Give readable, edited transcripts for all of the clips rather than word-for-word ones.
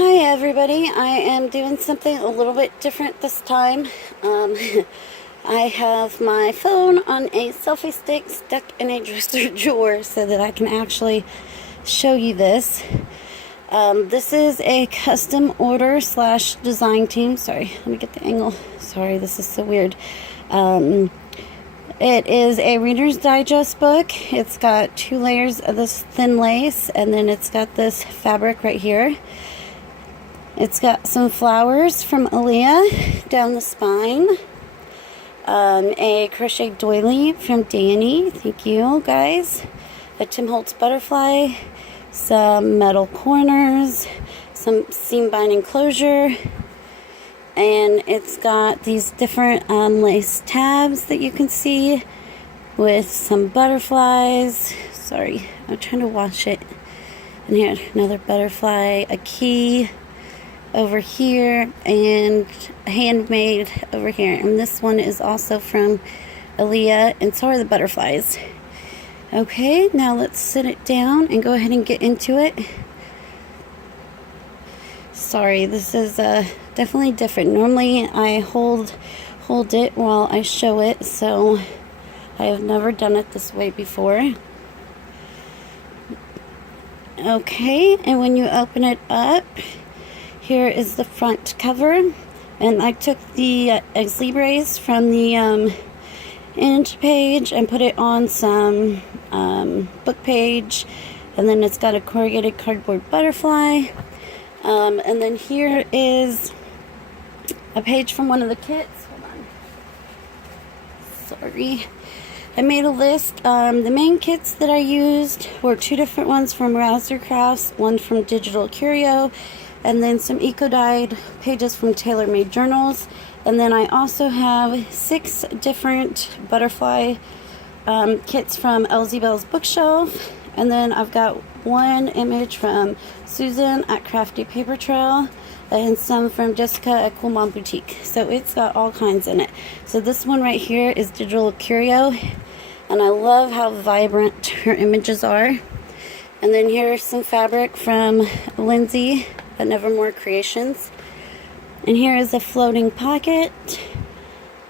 Hi everybody, I am doing something a little bit different this time. I have my phone on a selfie stick stuck in a dresser drawer so that I can actually show you this. This is a custom order slash design team. Sorry, let me get the angle. Sorry, this is so weird. It is a Reader's Digest book. It's got 2 layers of this thin lace, and then it's got this fabric right here. It's got some flowers from Aaliyah down the spine. A crochet doily from Danny. Thank you, guys. A Tim Holtz butterfly. Some metal corners. Some seam binding closure. And it's got these different lace tabs that you can see with some butterflies. Sorry, I'm trying to wash it. And here, another butterfly, a key over here, and handmade over here. And this one is also from Aaliyah, and so are the butterflies. Okay, now let's sit it down and go ahead and get into it. Sorry, this is definitely different. Normally I hold it while I show it, so I have never done it this way before. Okay, and when you open it up, here is the front cover, and I took the ex libris from the inch page and put it on some book page, and then it's got a corrugated cardboard butterfly, and then here is a page from one of the kits. Hold on. Sorry. I made a list. The main kits that I used were 2 different ones from Razzler Crafts, one from Digital Curio, and then some eco-dyed pages from Tailor Made Journals. And then I also have 6 different butterfly kits from EllsieBeLsBookShelf. And then I've got 1 image from Susan at Crafty Paper Trail, and some from Jessica at Cool Mom Boutique. So it's got all kinds in it. So this one right here is Digital Curio, and I love how vibrant her images are. And then here's some fabric from Lindsay at Nevermore Creations. And here is a floating pocket.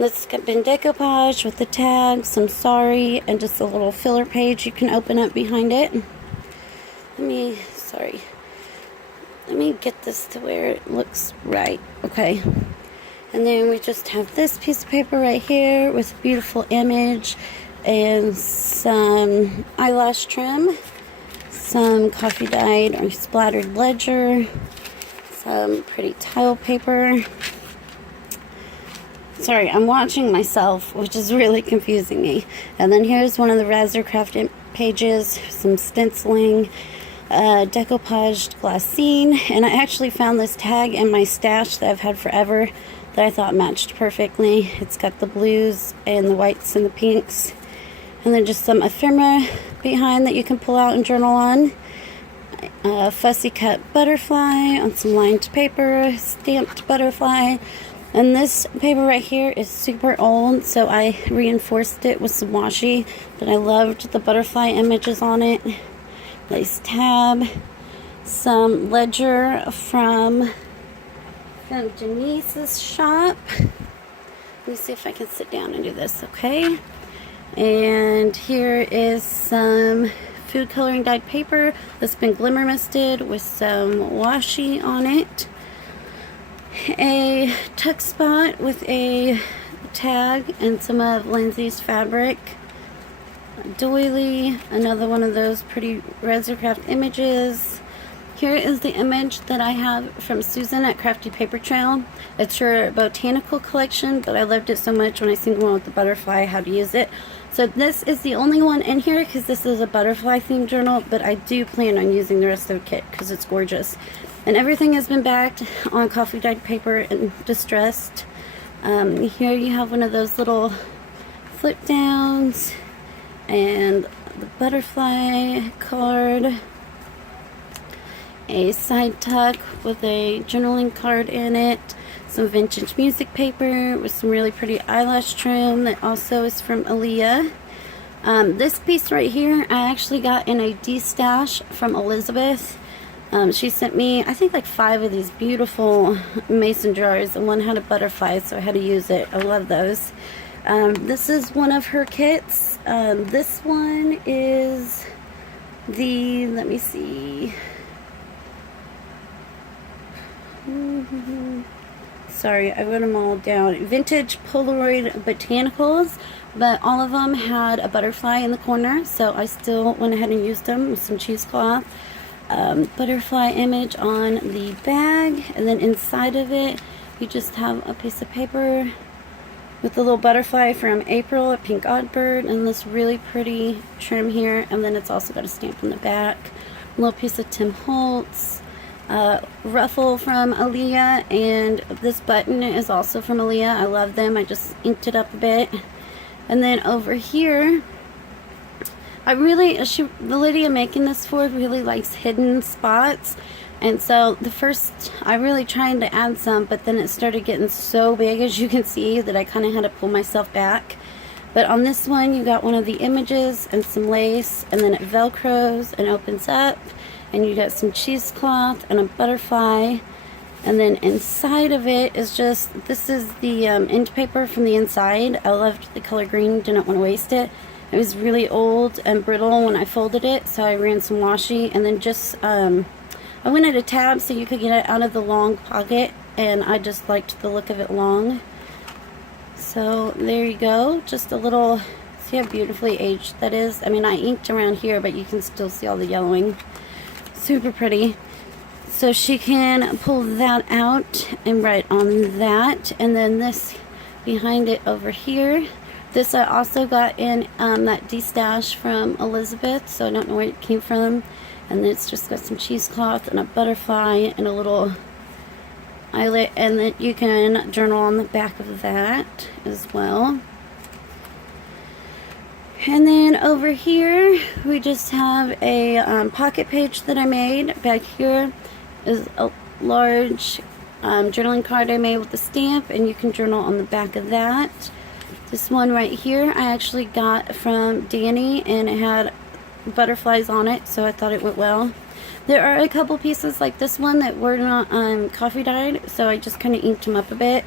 Let's get been decoupage with the tag, some sorry, and just a little filler page you can open up behind it. Let me get this to where it looks right. Okay. And then we just have this piece of paper right here with a beautiful image and some eyelash trim, some coffee dyed or splattered ledger, some pretty tile paper. Sorry, I'm watching myself, which is really confusing me. And then here's one of the Razzler Craft pages, some stenciling, decoupaged glassine, and I actually found this tag in my stash that I've had forever that I thought matched perfectly. It's got the blues and the whites and the pinks, and then just some ephemera behind that you can pull out and journal on. A fussy cut butterfly on some lined paper, stamped butterfly. And this paper right here is super old, so I reinforced it with some washi, but I loved the butterfly images on it. Lace tab, some ledger from Denise's shop. Let me see if I can sit down and do this, okay? And here is some food coloring dyed paper that's been glimmer misted with some washi on it. A tuck spot with a tag and some of Lindsay's fabric. A doily, another one of those pretty Razzler Craft images. Here is the image that I have from Susan at Crafty Paper Trail. It's her botanical collection, but I loved it so much when I seen one with the butterfly, how to use it. So this is the only one in here because this is a butterfly themed journal, but I do plan on using the rest of the kit because it's gorgeous. And everything has been backed on coffee dyed paper and distressed. Here you have one of those little flip downs and the butterfly card. A side tuck with a journaling card in it. Some vintage music paper with some really pretty eyelash trim that also is from Aaliyah. This piece right here I actually got in a D-stash from Elizabeth She sent me, I think, like 5 of these beautiful mason jars, and one had a butterfly, so I had to use it. I love those. This is one of her kits. This one is the, let me see. Sorry, I wrote them all down. Vintage Polaroid Botanicals, but all of them had a butterfly in the corner, so I still went ahead and used them with some cheesecloth. Butterfly image on the bag, and then inside of it you just have a piece of paper with the little butterfly from April, a pink oddbird, and this really pretty trim here, and then it's also got a stamp on the back. A little piece of Tim Holtz, ruffle from Aaliyah, and this button is also from Aaliyah. I love them. I just inked it up a bit. And then over here, the lady I'm making this for really likes hidden spots, and so I really tried to add some, but then it started getting so big, as you can see, that I kind of had to pull myself back. But on this one, you got one of the images and some lace, and then it velcros and opens up, and you got some cheesecloth and a butterfly, and then inside of it is just, this is the end paper from the inside. I loved the color green, didn't want to waste it. It was really old and brittle when I folded it, so I ran some washi, and then just, I went at a tab so you could get it out of the long pocket, and I just liked the look of it long. So there you go, just a little, see how beautifully aged that is? I mean, I inked around here, but you can still see all the yellowing. Super pretty. So she can pull that out and write on that, and then this behind it over here. This I also got in that D-stash from Elizabeth, so I don't know where it came from. And then it's just got some cheesecloth and a butterfly and a little eyelet, and then you can journal on the back of that as well. And then over here, we just have a pocket page that I made. Back here is a large journaling card I made with a stamp, and you can journal on the back of that. This one right here I actually got from Danny, and it had butterflies on it, so I thought it went well. There are a couple pieces like this one that were not coffee dyed, so I just kind of inked them up a bit.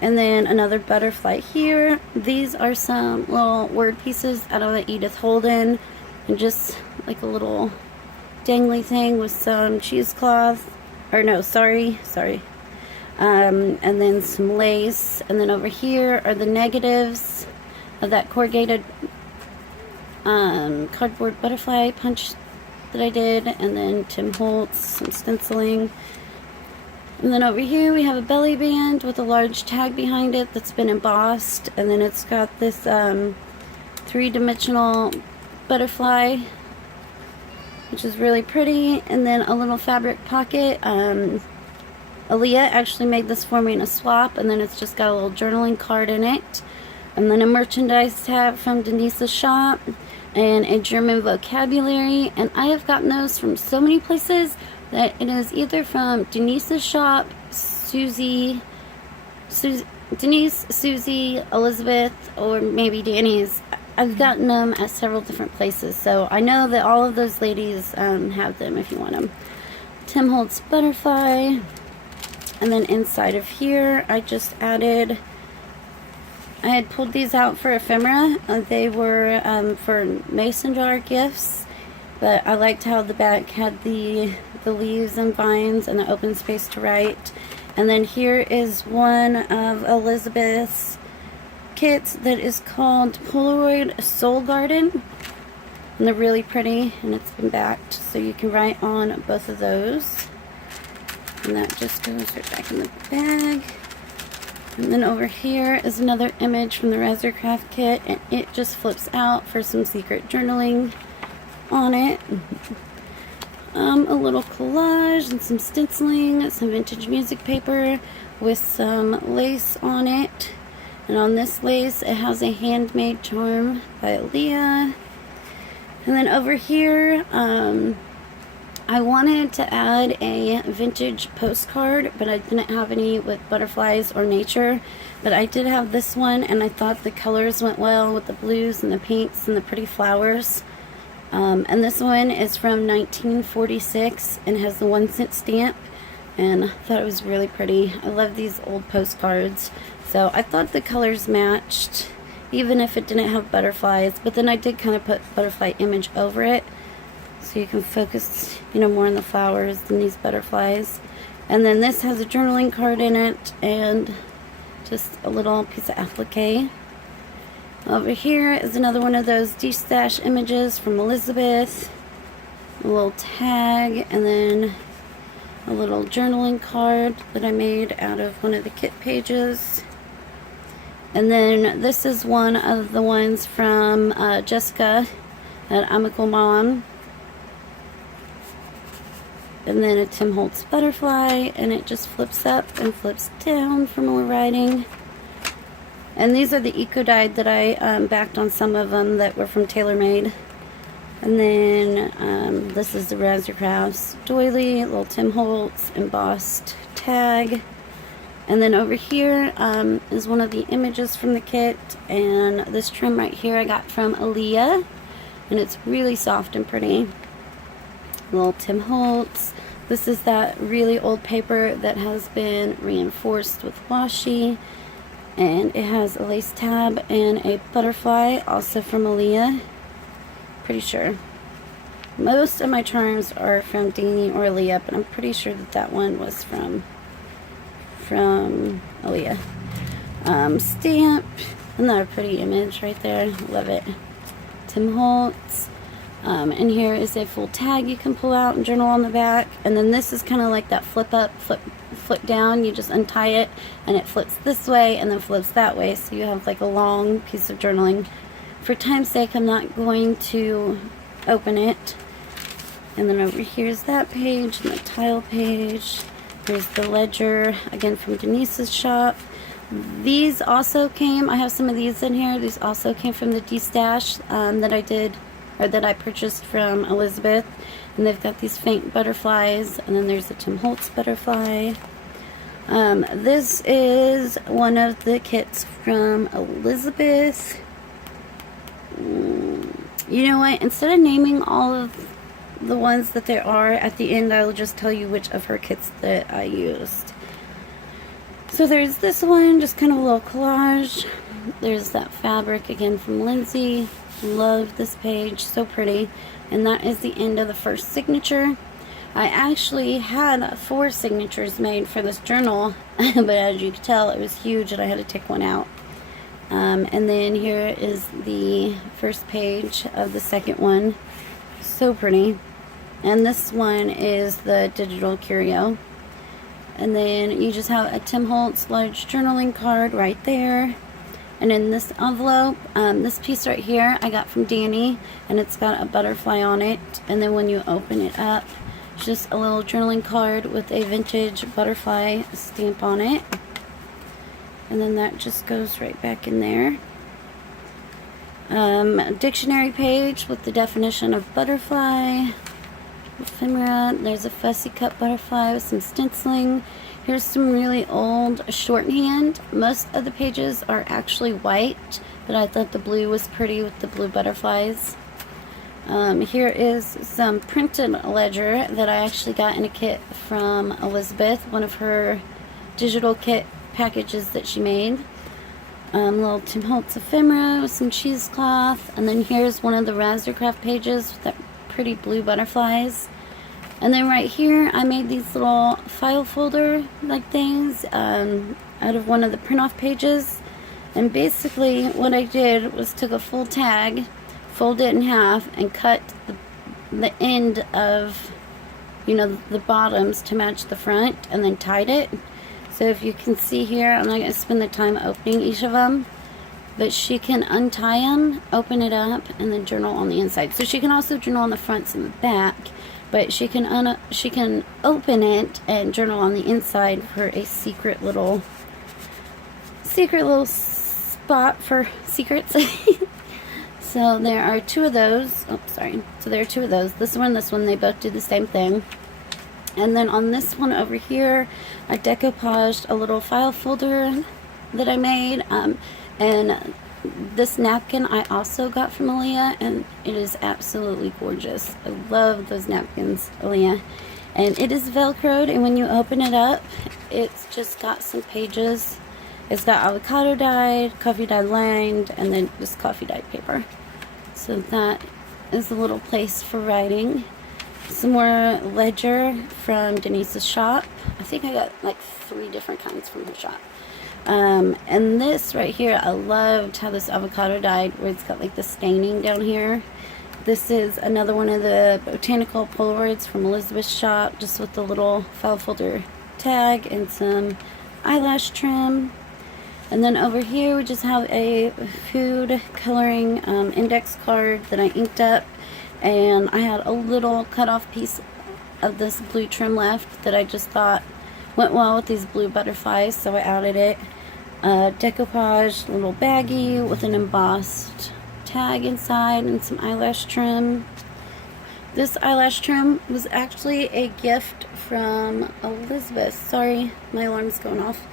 And then another butterfly here. These are some little word pieces out of the Edith Holden, and just like a little dangly thing with some cheesecloth, or no, sorry. And then some lace, and then over here are the negatives of that corrugated cardboard butterfly punch that I did, and then Tim Holtz, some stenciling. And then over here we have a belly band with a large tag behind it that's been embossed, and then it's got this 3-dimensional butterfly, which is really pretty, and then a little fabric pocket. Aaliyah actually made this for me in a swap, and then it's just got a little journaling card in it, and then a merchandise tab from Denise's shop, and a German vocabulary. And I have gotten those from so many places that it is either from Denise's shop, Denise, Susie, Elizabeth, or maybe Danny's. I've gotten them at several different places, so I know that all of those ladies have them if you want them. Tim Holtz butterfly. And then inside of here, I just added, I had pulled these out for ephemera. They were for mason jar gifts, but I liked how the back had the leaves and vines and the open space to write. And then here is one of Elizabeth's kits that is called Polaroid Soul Garden. And they're really pretty, and it's been backed, so you can write on both of those. And that just goes right back in the bag. And then over here is another image from the Razzercraft kit, and it just flips out for some secret journaling on it. A little collage and some stenciling, some vintage music paper with some lace on it. And on this lace, it has a handmade charm by Aaliyah. And then over here, I wanted to add a vintage postcard, but I didn't have any with butterflies or nature. But I did have this one, and I thought the colors went well with the blues and the pinks and the pretty flowers. And this one is from 1946 and has the 1-cent stamp, and I thought it was really pretty. I love these old postcards, so I thought the colors matched even if it didn't have butterflies, but then I did kind of put butterfly image over it so you can focus, you know, more on the flowers than these butterflies. And then this has a journaling card in it and just a little piece of applique. Over here is another one of those de-stash images from Elizabeth. A little tag, and then a little journaling card that I made out of one of the kit pages. And then this is one of the ones from Jessica at I'm a Cool Mom. And then a Tim Holtz butterfly, and it just flips up and flips down for more writing. And these are the Eco Dyed that I backed on some of them that were from TaylorMade. And then this is the Razor Crafts doily, little Tim Holtz embossed tag. And then over here is one of the images from the kit, and this trim right here I got from Aaliyah, and it's really soft and pretty. Little Tim Holtz. This is that really old paper that has been reinforced with washi, and it has a lace tab and a butterfly, also from Aaliyah. Pretty sure. Most of my charms are from Dini or Aaliyah, but I'm pretty sure that that one was from Aaliyah. Stamp. Another pretty image right there. Love it. Tim Holtz. And here is a full tag you can pull out and journal on the back. And then this is kind of like that flip up, flip down. You just untie it and it flips this way and then flips that way. So you have like a long piece of journaling. For time's sake, I'm not going to open it. And then over here's that page and the tile page. There's the ledger, again from Denise's shop. These also came, I have some of these in here. These also came from the de-stash that I did, or that I purchased from Elizabeth. And they've got these faint butterflies, and then there's the Tim Holtz butterfly. This is one of the kits from Elizabeth. You know what, instead of naming all of the ones that there are at the end, I will just tell you which of her kits that I used. So there's this one, just kind of a little collage. There's that fabric again from Lindsay. Love this page, so pretty. And that is the end of the first signature. I actually had 4 signatures made for this journal, but as you can tell, it was huge and I had to take one out. And then here is the first page of the second one. So pretty. And this one is the digital curio. And then you just have a Tim Holtz large journaling card right there. And in this envelope, this piece right here I got from Danny, and it's got a butterfly on it. And then when you open it up, it's just a little journaling card with a vintage butterfly stamp on it. And then that just goes right back in there. A dictionary page with the definition of butterfly. Ephemera. There's a fussy cut butterfly with some stenciling. Here's some really old shorthand. Most of the pages are actually white, but I thought the blue was pretty with the blue butterflies. Here is some printed ledger that I actually got in a kit from Elizabeth, one of her digital kit packages that she made. Little Tim Holtz ephemera with some cheesecloth. And then here's one of the Razor Craft pages with that pretty blue butterflies. And then right here I made these little file folder like things out of one of the print off pages. And basically what I did was took a full tag, fold it in half, and cut the end of, you know, the bottoms to match the front, and then tied it. So if you can see here, I'm not going to spend the time opening each of them, but she can untie them, open it up, and then journal on the inside. So she can also journal on the fronts and the back, but she can open it and journal on the inside for a secret little spot for secrets. So there are 2 of those. Oh, sorry. So there are 2 of those. This one, they both do the same thing. And then on this one over here, I decoupaged a little file folder that I made. And This napkin I also got from Aaliyah, and it is absolutely gorgeous. I love those napkins, Aaliyah. And it is velcroed, and when you open it up, it's just got some pages. It's got avocado dyed, coffee dyed lined, and then just coffee dyed paper. So that is a little place for writing. Some more ledger from Denise's shop. I think I got like 3 different kinds from her shop. And this right here, I loved how this avocado dyed, where it's got like the staining down here. This is another one of the botanical Polaroids from Elizabeth's shop, just with the little file folder tag and some eyelash trim. And then over here we just have a food coloring index card that I inked up, and I had a little cut off piece of this blue trim left that I just thought went well with these blue butterflies, so I added it. Decoupage little baggie with an embossed tag inside and some eyelash trim. This eyelash trim was actually a gift from Elizabeth. Sorry, my alarm's going off.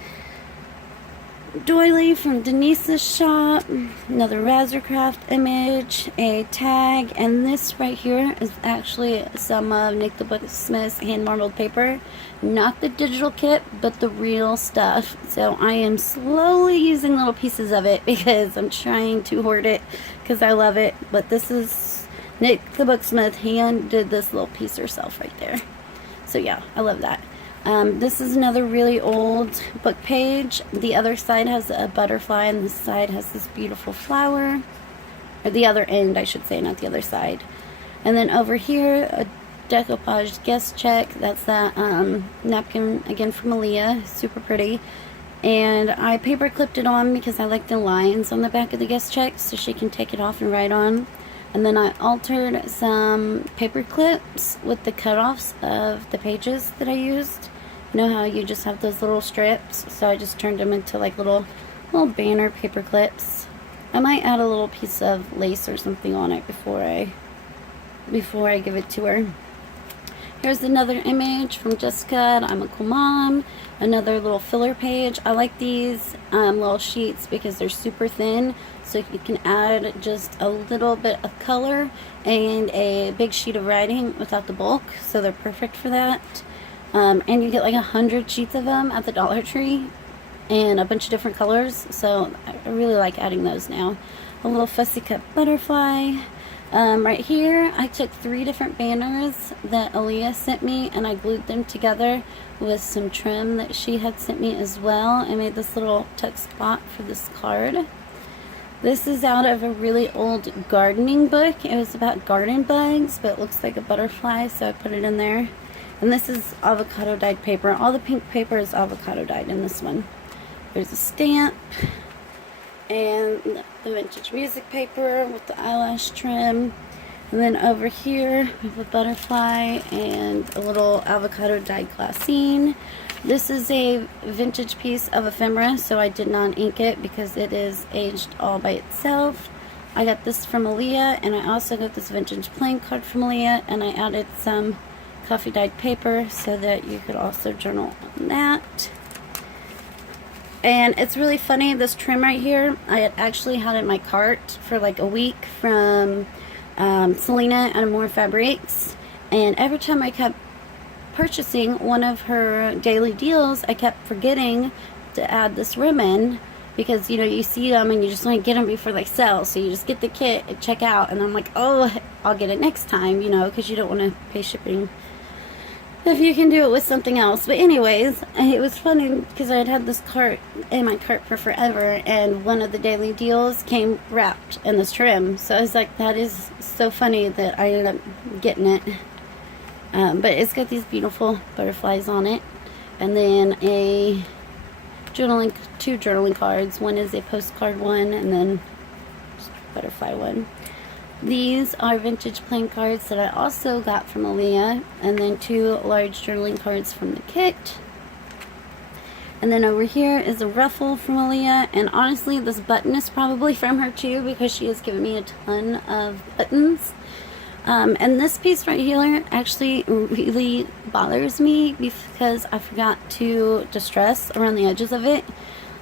Doily from Denise's shop, another Razorcraft image, a tag, and this right here is actually some of Nick the Booksmith's hand marbled paper. Not the digital kit, but the real stuff. So I am slowly using little pieces of it because I'm trying to hoard it because I love it. But this is Nick the Booksmith hand did this little piece herself right there. So yeah, I love that. This is another really old book page. The other side has a butterfly and this side has this beautiful flower. Or the other end, I should say, not the other side. And then over here, a decoupage guest check. That's that napkin, again from Aaliyah. Super pretty. And I paper clipped it on because I like the lines on the back of the guest check so she can take it off and write on. And then I altered some paper clips with the cutoffs of the pages that I used. You know how you just have those little strips? So I just turned them into like little banner paper clips. I might add a little piece of lace or something on it before I give it to her. Here's another image from Jessica at I'm a Cool Mom. Another little filler page. I like these little sheets because they're super thin, so you can add just a little bit of color and a big sheet of writing without the bulk, so they're perfect for that. And you get like 100 sheets of them at the Dollar Tree and a bunch of different colors, so I really like adding those now. A little fussy cut butterfly. Right here I took 3 different banners that Aaliyah sent me and I glued them together with some trim that she had sent me as well. I made this little tuck spot for this card. This is out of a really old gardening book. It was about garden bugs, but it looks like a butterfly, so I put it in there. And this is avocado dyed paper. All the pink paper is avocado dyed in this one. There's a stamp and the vintage music paper with the eyelash trim. And then over here we have a butterfly and a little avocado dyed glassine. This is a vintage piece of ephemera, so I did not ink it because it is aged all by itself. I got this from Aaliyah, and I also got this vintage playing card from Aaliyah, and I added some coffee dyed paper so that you could also journal on that. And it's really funny, this trim right here, I had actually had it in my cart for like a week from Selena at More Fabrics, and every time I kept purchasing one of her daily deals, I kept forgetting to add this ribbon because, you know, you see them and you just want to get them before they sell, so you just get the kit and check out, and I'm like, oh, I'll get it next time, you know, because you don't want to pay shipping if you can do it with something else. But anyways, it was funny because I had this cart in my cart for forever, and one of the daily deals came wrapped in this trim, so I was like, that is so funny that I ended up getting it. But it's got these beautiful butterflies on it, and then two journaling cards. One is a postcard one, and then just a butterfly one. These are vintage playing cards that I also got from Aaliyah, and then 2 large journaling cards from the kit. And then over here is a ruffle from Aaliyah, and honestly this button is probably from her too because she has given me a ton of buttons. And this piece right here actually really bothers me because I forgot to distress around the edges of it.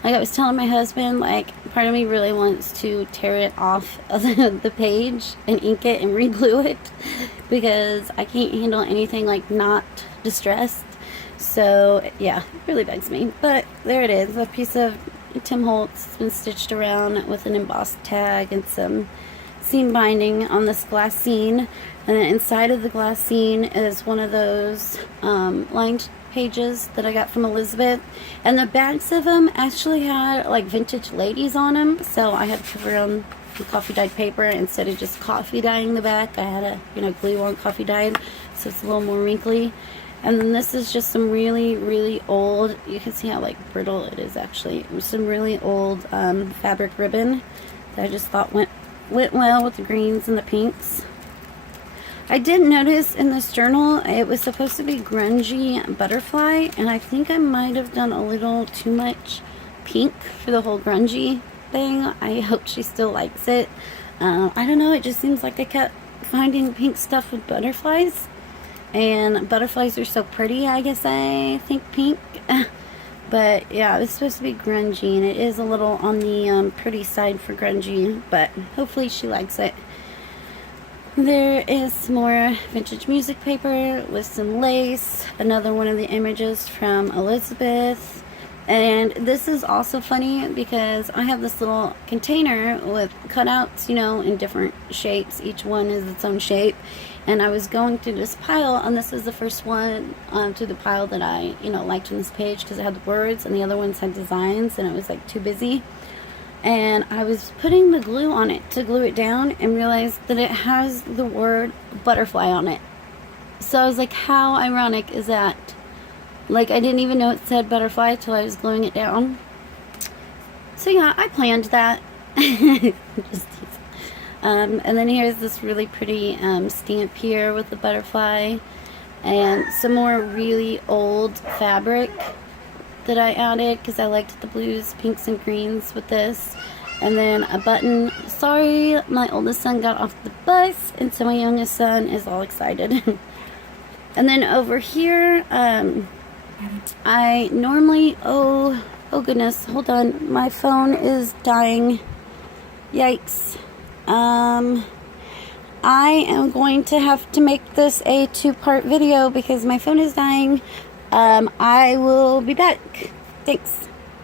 Like I was telling my husband, like, part of me really wants to tear it off of the page and ink it and re-glue it, because I can't handle anything like not distressed. So yeah, it really bugs me. But there it is, a piece of Tim Holtz. It's been stitched around with an embossed tag and some seam binding on this glassine. And then inside of the glassine is one of those lined pages that I got from Elizabeth. And the backs of them actually had like vintage ladies on them. So I had to cover them with coffee dyed paper instead of just coffee dyeing the back. I had a glue on coffee dyed, so it's a little more wrinkly. And then this is just some really, really old, you can see how like brittle it is actually, some really old fabric ribbon that I just thought went well with the greens and the pinks. I did notice in this journal it was supposed to be grungy butterfly, and I think I might have done a little too much pink for the whole grungy thing. I hope she still likes it. I don't know, it just seems like they kept finding pink stuff with butterflies. And butterflies are so pretty, I guess I think pink. But yeah, it's supposed to be grungy, and it is a little on the pretty side for grungy, but hopefully she likes it. There is some more vintage music paper with some lace, another one of the images from Elizabeth. And this is also funny because I have this little container with cutouts, in different shapes. Each one is its own shape. And I was going through this pile, and this is the first one to the pile that I, liked on this page because it had the words, and the other ones had designs, and it was like too busy. And I was putting the glue on it to glue it down and realized that it has the word butterfly on it. So I was like, how ironic is that? Like, I didn't even know it said butterfly till I was gluing it down. So yeah, I planned that. Just and then here's this really pretty stamp here with the butterfly, and some more really old fabric that I added because I liked the blues, pinks, and greens with this. And then a button. Sorry, my oldest son got off the bus, and so my youngest son is all excited. And then over here, I normally, oh goodness, hold on, my phone is dying. Yikes. I am going to have to make this a 2-part video because my phone is dying. I will be back. Thanks.